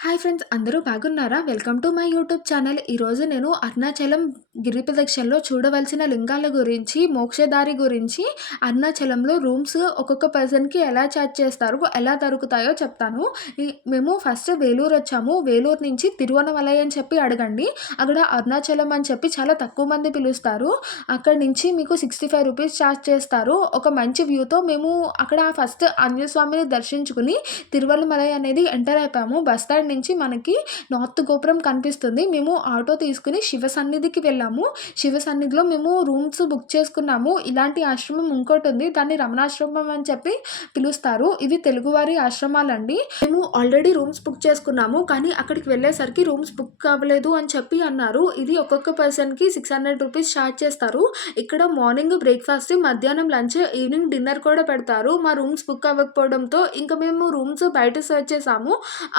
Hi friends, అందరూ బాగున్నారా? Welcome to my YouTube channel. ఈరోజు నేను అరుణాచలం గిరి ప్రదక్షిణలో చూడవలసిన లింగాల గురించి, మోక్షదారి గురించి, అరుణాచలంలో రూమ్స్ ఒక్కొక్క పర్సన్‌కి ఎలా చార్జ్ చేస్తారు, ఎలా దొరుకుతాయో చెప్తాను. మేము ఫస్ట్ వేలూరు వచ్చాము. వేలూరు నుంచి తిరువనమలై అని చెప్పి అడగండి. అక్కడ అరుణాచలం అని చెప్పి చాలా తక్కువ మంది పిలుస్తారు. అక్కడి నుంచి మీకు రూ. 65 చార్జ్ చేస్తారు. ఒక మంచి వ్యూతో మేము అక్కడ ఫస్ట్ ఆంజనేయ స్వామిని దర్శించుకుని తిరువనమలై అనేది ఎంటర్ అయిపోయాము. బస్ స్టాండ్ నుంచి మనకి నార్త్ గోపురం కనిపిస్తుంది. మేము ఆటో తీసుకుని శివ సన్నిధికి వెళ్ళాము. శివ సన్నిధిలో మేము రూమ్స్ బుక్ చేసుకున్నాము. ఇలాంటి ఆశ్రమం ఇంకోటుంది. దాన్ని రమణాశ్రమం అని చెప్పి పిలుస్తారు. ఇవి తెలుగువారి ఆశ్రమాలండి. మేము ఆల్రెడీ రూమ్స్ బుక్ చేసుకున్నాము. కానీ అక్కడికి వెళ్ళేసరికి రూమ్స్ బుక్ అవ్వలేదు అని చెప్పి అన్నారు. ఇది ఒక్కొక్క పర్సన్‌కి రూ. 600 ఛార్జ్ చేస్తారు. ఇక్కడ మార్నింగ్ బ్రేక్‌ఫాస్ట్, మధ్యాహ్నం లంచ్, ఈవినింగ్ డిన్నర్ కూడా పెడతారు. మా రూమ్స్ బుక్ అవ్వకపోవడంతో ఇంకా మేము రూమ్స్ బయట సెర్చ్ చేసాము.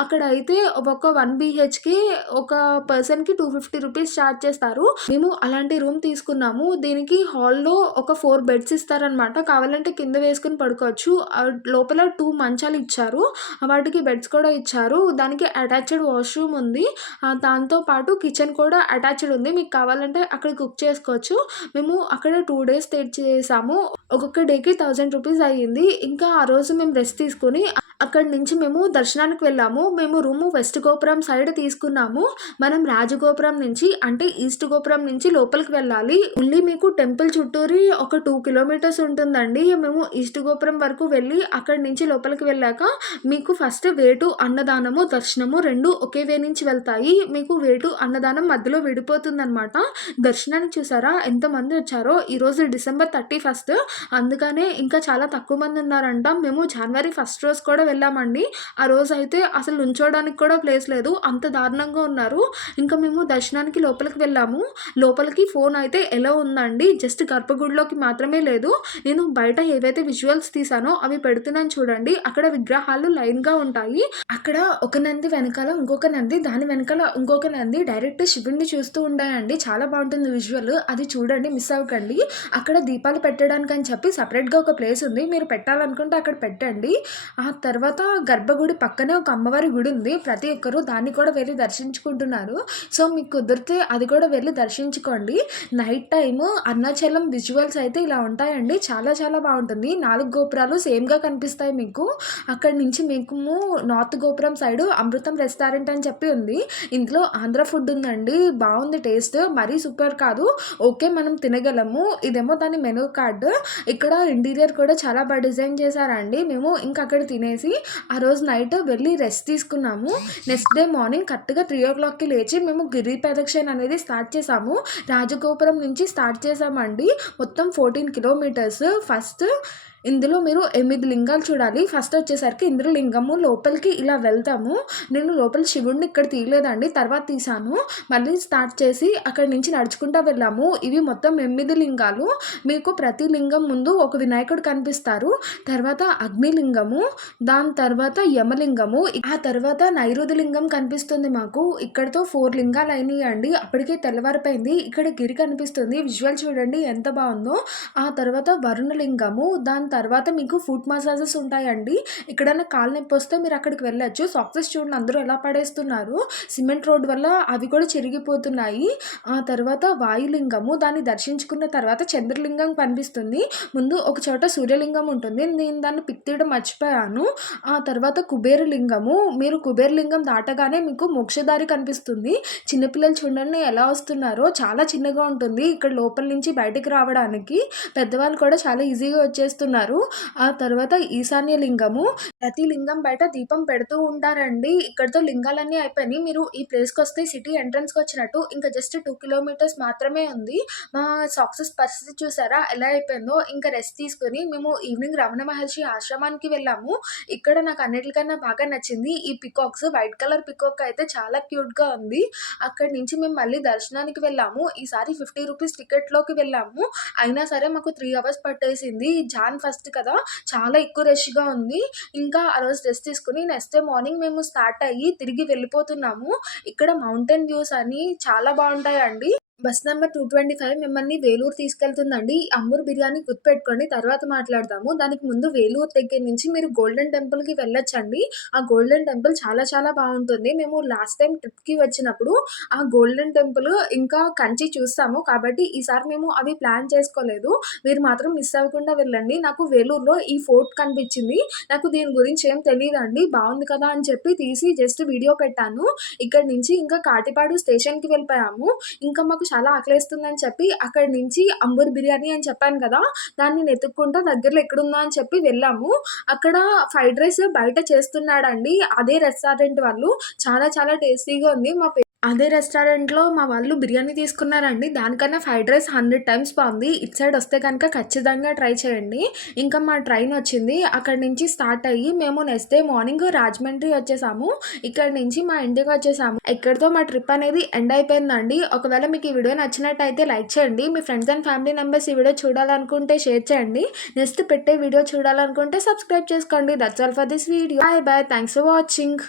అక్కడైతే ఒక 1 బీహెచ్‌కే ఒక పర్సన్‌కి రూ. 250 ఛార్జ్ చేస్తారు. మేము అలాంటి రూమ్ తీసుకున్నాము. దీనికి హాల్‌లో ఒక 4 బెడ్స్ ఇస్తారనమాట. కావాలంటే కింద వేసుకొని పడుకోవచ్చు. లోపల 2 మంచాలు ఇచ్చారు. వాటికి బెడ్స్ కూడా ఇచ్చారు. దానికి అటాచ్డ్ వాష్‌రూమ్ ఉంది. దాంతో పాటు కిచెన్ కూడా అటాచ్డ్ ఉంది. మీకు కావాలంటే అక్కడ కుక్ చేసుకోవచ్చు. మేము అక్కడ 2 డేస్ స్టే చేసాము. ఒక్కొక్క డేకి రూ. 1000 అయ్యింది. ఇంకా ఆ రోజు మేము రెస్ట్ తీసుకొని అక్కడి నుంచి మేము దర్శనానికి వెళ్ళాము. మేము రూము వెస్ట్ గోపురం సైడ్ తీసుకున్నాము. మనం రాజగోపురం నుంచి అంటే ఈస్ట్ గోపురం నుంచి లోపలికి వెళ్ళాలి. ఓన్లీ మీకు టెంపుల్ చుట్టూరి ఒక 2 కిలోమీటర్స్ ఉంటుందండి. మేము ఈస్ట్ గోపురం వరకు వెళ్ళి అక్కడి నుంచి లోపలికి వెళ్ళాక మీకు ఫస్ట్ వేటు అన్నదానము, దర్శనము 2 ఒకే వే నుంచి వెళ్తాయి. మీకు వేటు అన్నదానం మధ్యలో విడిపోతుందనమాట. దర్శనానికి చూసారా ఎంతమంది వచ్చారో. ఈరోజు డిసెంబర్ 31, అందుకనే ఇంకా చాలా తక్కువ మంది ఉన్నారంట. మేము జనవరి 1 రోజు కూడా వెళ్ళామండి. ఆ రోజైతే అసలు నుంచోడానికి కూడా ప్లేస్ లేదు. అంత దారుణంగా ఉన్నారు. ఇంకా మేము దర్శనానికి లోపలికి వెళ్ళాము. లోపలికి ఫోన్ అయితే ఎలో ఉందండి. జస్ట్ గర్భగుడిలోకి మాత్రమే లేదు. నేను బయట ఏవైతే విజువల్స్ తీసానో అవి పెడుతున్నాను చూడండి. అక్కడ విగ్రహాలు లైన్‌గా ఉంటాయి. అక్కడ ఒక నంది వెనకాల ఇంకొక నంది, దాని వెనకాల ఇంకొక నంది డైరెక్ట్ శివుడిని చూస్తూ ఉంటాయండి. చాలా బాగుంటుంది విజువల్. అది చూడండి, మిస్ అవ్వకండి. అక్కడ దీపాలు పెట్టడానికి అని చెప్పి సెపరేట్‌గా ఒక ప్లేస్ ఉంది. మీరు పెట్టాలనుకుంటే అక్కడ పెట్టండి. ఆ తర్వాత గర్భగుడి పక్కనే ఒక అమ్మవారి గుడి ఉంది. ప్రతి ఒక్కరు దాన్ని కూడా వెళ్ళి దర్శించుకుంటున్నారు. సో మీకు కుదిరితే అది కూడా వెళ్ళి దర్శించుకోండి. నైట్ టైము అరుణాచలం విజువల్స్ అయితే ఇలా ఉంటాయండి. చాలా చాలా బాగుంటుంది. 4 గోపురాలు సేమ్‌గా కనిపిస్తాయి మీకు. అక్కడి నుంచి మేము నార్త్ గోపురం సైడు అమృతం రెస్టారెంట్ అని చెప్పి ఉంది. ఇందులో ఆంధ్ర ఫుడ్ ఉందండి. బాగుంది టేస్ట్. మరీ సూపర్ కాదు. ఓకే, మనం తినగలము. ఇదేమో దాని మెనూ కార్డ్. ఇక్కడ ఇంటీరియర్ కూడా చాలా బాగా డిజైన్ చేశారండి. మేము ఇంకా అక్కడ తినేసి ఆ రోజు నైట్ వెళ్ళి రెస్ట్ తీసుకున్నాము. నెక్స్ట్ డే మార్నింగ్ కరెక్ట్‌గా 3:00కి లేచి మేము గిరి ప్రదక్షిణ అనేది స్టార్ట్ చేసాము. రాజగోపురం నుంచి స్టార్ట్ చేసామండి. మొత్తం 14 కిలోమీటర్స్. ఫస్ట్ ఇందులో మీరు 8 లింగాలు చూడాలి. ఫస్ట్ వచ్చేసరికి ఇంద్రలింగము లోపలికి ఇలా వెళ్తాము. నేను లోపల శివుడిని ఇక్కడ తీయలేదండి. తర్వాత తీశాను. మళ్ళీ స్టార్ట్ చేసి అక్కడి నుంచి నడుచుకుంటా వెళ్ళాము. ఇవి మొత్తం 8 లింగాలు. మీకు ప్రతి లింగం ముందు ఒక వినాయకుడు కనిపిస్తారు. తర్వాత అగ్నిలింగము, దాని తర్వాత యమలింగము, ఆ తర్వాత నైరుతి లింగం కనిపిస్తుంది మాకు. ఇక్కడితో 4 లింగాలు అయినాయండి. అప్పటికే తెల్లవారిపోయింది. ఇక్కడ గిరి కనిపిస్తుంది. విజువల్ చూడండి ఎంత బాగుందో. ఆ తర్వాత వరుణలింగము, దాని తర్వాత మీకు ఫుట్ మసాజెస్ ఉంటాయండి. ఎక్కడైనా కాలు నొప్పి వస్తే మీరు అక్కడికి వెళ్ళొచ్చు. సాక్సెస్ చూడండి అందరూ ఎలా పడేస్తున్నారు. సిమెంట్ రోడ్ వల్ల అవి కూడా చిరిగిపోతున్నాయి. ఆ తర్వాత వాయులింగము, దాన్ని దర్శించుకున్న తర్వాత చంద్రలింగం కనిపిస్తుంది. ముందు ఒక చోట సూర్యలింగం ఉంటుంది. నేను దాన్ని పిక్ తీయడం మర్చిపోయాను. ఆ తర్వాత కుబేరలింగము, మీరు కుబేరలింగం దాటగానే మీకు మోక్షదారి కనిపిస్తుంది. చిన్నపిల్లలు చూడండి ఎలా వస్తున్నారో. చాలా చిన్నగా ఉంటుంది ఇక్కడ లోపల నుంచి బయటికి రావడానికి. పెద్దవాళ్ళు కూడా చాలా ఈజీగా వచ్చేస్తున్నారు. ఆ తర్వాత ఈశాన్య లింగము, ప్రతి లింగం బయట దీపం పెడుతూ ఉంటారండి. ఇక్కడితో లింగాలన్నీ అయిపోయినాయి. మీరు ఈ ప్లేస్‌కి వస్తే సిటీ ఎంట్రన్స్‌కి వచ్చినట్టు. ఇంకా జస్ట్ 2 కిలోమీటర్స్ మాత్రమే ఉంది. మా సక్సెస్ పరిస్థితి చూసారా ఎలా అయిపోయిందో. ఇంకా రెస్ట్ తీసుకొని మేము ఈవినింగ్ రమణ మహర్షి ఆశ్రమానికి వెళ్ళాము. ఇక్కడ నాకు అన్నిటికన్నా బాగా నచ్చింది ఈ పికాక్స్. వైట్ కలర్ పికాక్ అయితే చాలా క్యూట్‌గా ఉంది. అక్కడి నుంచి మేము మళ్ళీ దర్శనానికి వెళ్ళాము. ఈసారి రూ. 50 టికెట్‌లోకి వెళ్ళాము. అయినా సరే మాకు 3 అవర్స్ పట్టేసింది. జాన్ 1 కదా, చాలా ఎక్కువ రష్‌గా ఉంది. ఇంకా ఆ రోజు రెస్ట్ తీసుకొని నెక్స్ట్ డే మార్నింగ్ మేము స్టార్ట్ అయ్యి తిరిగి వెళ్ళిపోతున్నాము. ఇక్కడ మౌంటైన్ వ్యూస్ అని చాలా బాగుంటాయండి. బస్ నంబర్ 225 మిమ్మల్ని వేలూరు తీసుకెళ్తుందండి. అంబూర్ బిర్యానీ గుర్తుపెట్టుకోండి. తర్వాత మాట్లాడదాము. దానికి ముందు వేలూరు దగ్గర నుంచి మీరు గోల్డెన్ టెంపుల్‌కి వెళ్ళొచ్చండి. ఆ గోల్డెన్ టెంపుల్ చాలా చాలా బావుంటుంది. మేము లాస్ట్ టైమ్ ట్రిప్‌కి వచ్చినప్పుడు ఆ గోల్డెన్ టెంపుల్ ఇంకా కంచి చూసాము. కాబట్టి ఈసారి మేము అవి ప్లాన్ చేసుకోలేదు. మీరు మాత్రం మిస్ అవ్వకుండా వెళ్ళండి. నాకు వేలూరులో ఈ ఫోర్ట్ కనిపించింది. నాకు దీని గురించి ఏం తెలీదండి. బావుంది కదా అని చెప్పి తీసి జస్ట్ వీడియో పెట్టాను. ఇక్కడి నుంచి ఇంకా కాటిపాడు స్టేషన్‌కి వెళ్ళిపోయాము. ఇంకా మాకు చాలా ఆకలేస్తుందని చెప్పి అక్కడి నుంచి అంబూర్ బిర్యానీ అని చెప్పాను కదా! దాన్ని వెతుక్కుంటా దగ్గరలో ఎక్కడుందా అని చెప్పి వెళ్ళాము. అక్కడ ఫ్రైడ్ రైస్ బయట చేస్తున్నాడండి. అదే రెస్టారెంట్ వాళ్ళు. చాలా చాలా టేస్టీగా ఉంది. అదే రెస్టారెంట్‌లో మా వాళ్ళు బిర్యానీ తీసుకున్నారండి. దానికన్నా ఫ్రైడ్ రైస్ 100 టైమ్స్ బావుంది. ఇటు సైడ్ వస్తే గనుక ఖచ్చితంగా ట్రై చేయండి. ఇంకా మా ట్రైన్ వచ్చింది. అక్కడి నుంచి స్టార్ట్ అయ్యి మేము నెక్స్ట్ డే మార్నింగ్ రాజమండ్రి వచ్చేసాము. ఇక్కడి నుంచి మా ఇంటికొచ్చేసాము. ఇక్కడితో మా ట్రిప్ అనేది ఎండ్ అయిపోయిందండి. ఒకవేళ మీకు ఈ వీడియో నచ్చినట్టయితే లైక్ చేయండి. మీ ఫ్రెండ్స్ అండ్ ఫ్యామిలీ మెంబర్స్ ఈ వీడియో చూడాలనుకుంటే షేర్ చేయండి. నెక్స్ట్ పెట్టే వీడియో చూడాలనుకుంటే సబ్స్క్రైబ్ చేసుకోండి. That's all for this video. By by. Thanks for watching.